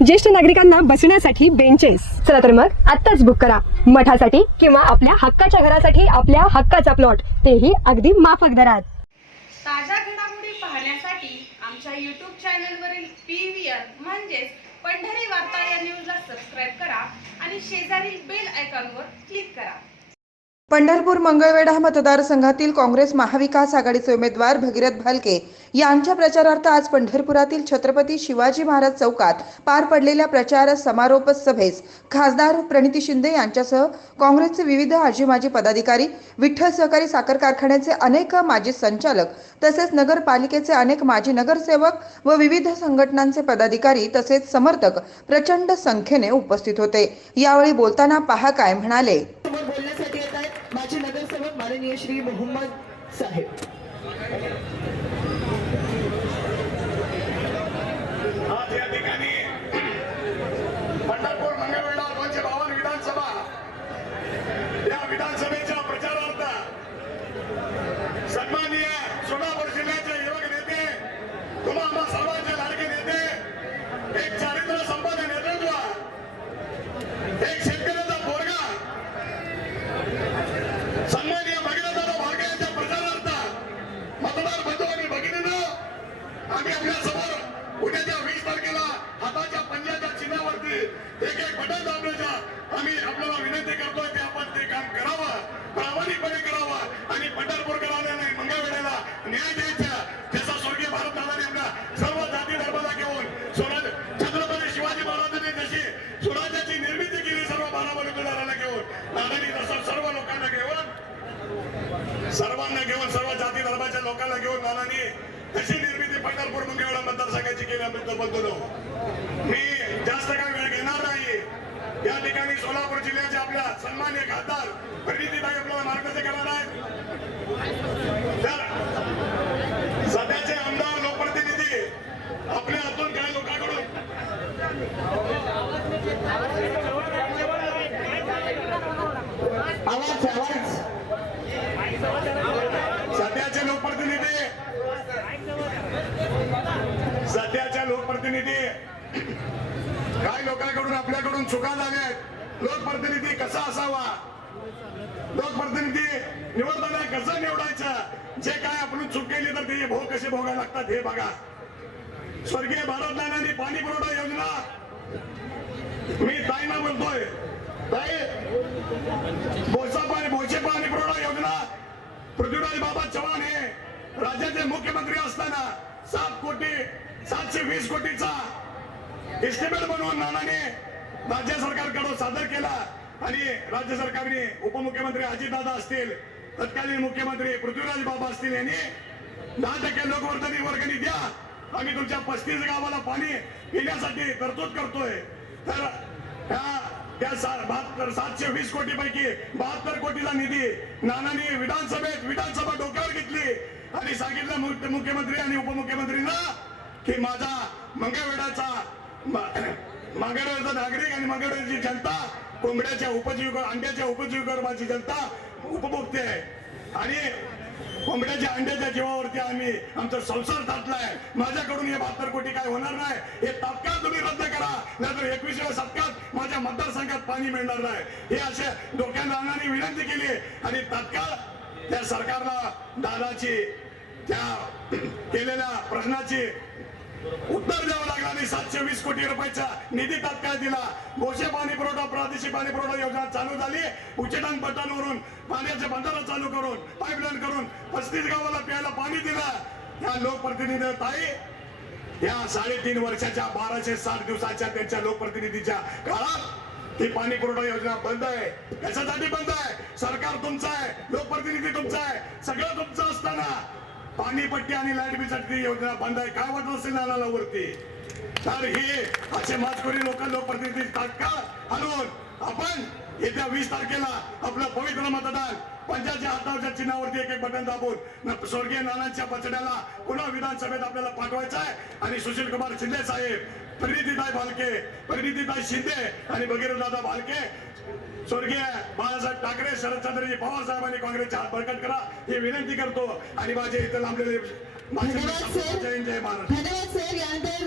ज्येष्ठ नागरिकांना बसण्यासाठी बेंचेस चला तर मग आत्ताच बुक करा. मठासाठी किंवा आपल्या हक्काच्या घरासाठी आपल्या हक्काचा प्लॉट तेही अगदी माफक दरात. ताज्या घडामोडी पाहण्यासाठी आमच्या यूट्यूब चॅनलवरील पी व्ही आर म्हणजेच पंढरी वार्ता या न्यूजला सबस्क्राईब करा आणि शेजारील बेल आयकॉनवर क्लिक करा. पंढरपूर मंगळवेढा मतदारसंघातील काँग्रेस महाविकास आघाडीचे उमेदवार भगीरथ भालके यांच्या प्रचारार्थ आज पंढरपुरातील छत्रपती शिवाजी महाराज चौकात पार पडलेल्या प्रचार समारोप सभेस खासदार प्रणिती शिंदे यांच्यासह काँग्रेसचे विविध आजी माजी पदाधिकारी विठ्ठल सहकारी साखर कारखान्याचे अनेक माजी संचालक तसेच नगरपालिकेचे अनेक माजी नगरसेवक व विविध संघटनांचे पदाधिकारी तसेच समर्थक प्रचंड संख्येने उपस्थित होते. यावेळी बोलताना पहा काय म्हणाले. बोलण्यासाठी येत आहेत माजी नगरसेवक माननीय श्री मोहम्मद साहेब. या ठिकाणी पंढरपूर मंगळवेढा दोनशे बावन्न विधानसभा या विधानसभेच्या प्रचारार्थ सन्माननीय सोलापूर जिल्ह्याचे युवक नेते तुम्हा आम्हा सर्वांचे लाडके नेते एक चारित्र्य संपन्न नेतृत्व एक शेतकऱ्याचा पोरगा सन्माननीय भगीरथदादा भालके यांच्या प्रचारार्थ मतदार बंधू आणि भगिनींनो आम्ही आपल्यासमोर उद्याच्या वीस तारखेला हाताच्या पंजाच्या चिन्हावरती एक एक बटन दाबण्याच्या आम्ही आपल्याला विनंती करतोय ते आपण ते काम करावं प्रामाणिकपणे करावं आणि पंढरपूरकरांना आणि मंगळवेढ्याला न्याय द्यायचा जसा स्वर्गीय भारत दादाने आपल्या सर्व जाती धर्माला घेऊन स्वराज छत्रपती शिवाजी महाराजांनी जशी स्वराज्याची निर्मिती केली सर्व बारा बलुतेदाराला घेऊन दादानी तसं सर्व लोकांना घेऊन सर्वांना घेऊन सर्व जाती धर्माच्या लोकांना घेऊन नानांनी कशी निर्मिती पंढरपूर मुंगेवाडा मतदारसंघाची केल्याबद्दल बोलतो. मी जास्त काय वेळ घेणार नाही या ठिकाणी सोलापूर जिल्ह्याचे आपल्या सन्मान्य खासदार परिणितीताई आपल्याला मार्गदर्शन करणार आहेत. तर सध्याचे आमदार लोकप्रतिनिधी आपल्या हातून काही लोकांकडून? आवाज आवाज. सध्याचे लोकप्रतिनिधी. सध्याच्या लोकप्रतिनिधी. काही लोकांकडून आपल्याकडून चुका झाल्या आहेत लोकप्रतिनिधी कसा असावा? लोकप्रतिनिधी निवडताना कसं निवडायचं? जे काय आपण चूक केली तर ते भोग कसे भोगायला लागतात हे बघा. स्वर्गीय भारत नानांनी पाणी पुरवठा योजना. मी ताईना बोलतोय. ताई पृथ्वीराज बाबा चव्हाण हे राज्याचे मुख्यमंत्री असताना सात कोटी सातशे वीस कोटीचा एस्टिमेट बनवून नानाने राज्य सरकारकडून सादर केला आणि राज्य सरकारने उपमुख्यमंत्री अजितदादा असतील तत्कालीन मुख्यमंत्री पृथ्वीराज बाबा असतील यांनी दहा टक्के लोकवर्धनी वर्गणी द्या. आम्ही तुमच्या पस्तीस गावाला पाणी पिण्यासाठी तरतूद करतोय. तर त्या बहात्तर सातशे वीस कोटी पैकी बहात्तर कोटीचा निधी नानानी विधानसभेत विधानसभा डोक्यावर घेतली. आणि सांगितलं मुख्य- मुख्यमंत्री आणि उपमुख्यमंत्रींना की माझा मंगळवेडाचा मंगळवेळचा नागरिक आणि मंगळवेळची जनता कोंबड्याच्या उपजीविका अंड्याच्या उपजीविकेवर माझी जनता उपभोगते आहे. आणि कोंबड्याच्या अंड्याच्या जीवावरती आम्ही आमचा संसार टाकलाय माझ्याकडून हे बहात्तर कोटी काय होणार नाही? हे तात्काळ तुम्ही रद्द करा. नाहीतर एकविसव्या शतकात माझ्या मतदारसंघात पाणी मिळणार नाही. हे असे डोक्यात राहणारी विनंती केली. आणि तात्काळ त्या सरकारला दादाची त्या केलेल्या प्रश्नाची उत्तर द्यावं लागलं आणि सातशे वीस कोटी रुपयाचा निधी तात्काळ दिला. गोशे पाणी पुरवठा प्रादेशिक पाणी पुरवठा योजना चालू झाली. उच्चटांग पट्टांवरून पाण्याचे बंधारा चालू करून पाईपलाईन करून पस्तीस गावाला प्यायला पाणी दिलं. या लोकप्रतिनिधी ताई या साडेतीन वर्षाच्या बाराशे साठ दिवसाच्या त्यांच्या लोकप्रतिनिधीच्या काळात ही पाणी पुरवठा योजना बंद आहे. कशासाठी बंद आहे? सरकार तुमचं आहे लोकप्रतिनिधी तुमचा आहे सगळं तुमचं असताना. पाणीपट्टी आणि लाइट बिलसाठी योजना बंद आहे. काय वाटत असेल नाला वरती. तर हे असे मजकुरी लोक लोकप्रतिनिधी तात्काळ आणून आपण येत्या वीस तारखेला आपलं पवित्र मतदान. पंचाच्या हातावरच्या चिन्हावरती एक एक बटन दाबून. न- स्वर्गीय नानांच्या बचड्याला पुन्हा विधानसभेत आपल्याला पाठवायचं आहे. आणि सुशील कुमार शिंदे साहेब परिणितीताई भालके परिणितीताई शिंदे आणि भगीरथ दादा भालके स्वर्गीय बाळासाहेब ठाकरे शरदचंद्रजी पवार साहेबांनी काँग्रेसचे हात बळकट करा. ही विनंती करतो. आणि माझे इथं लांबलेले जय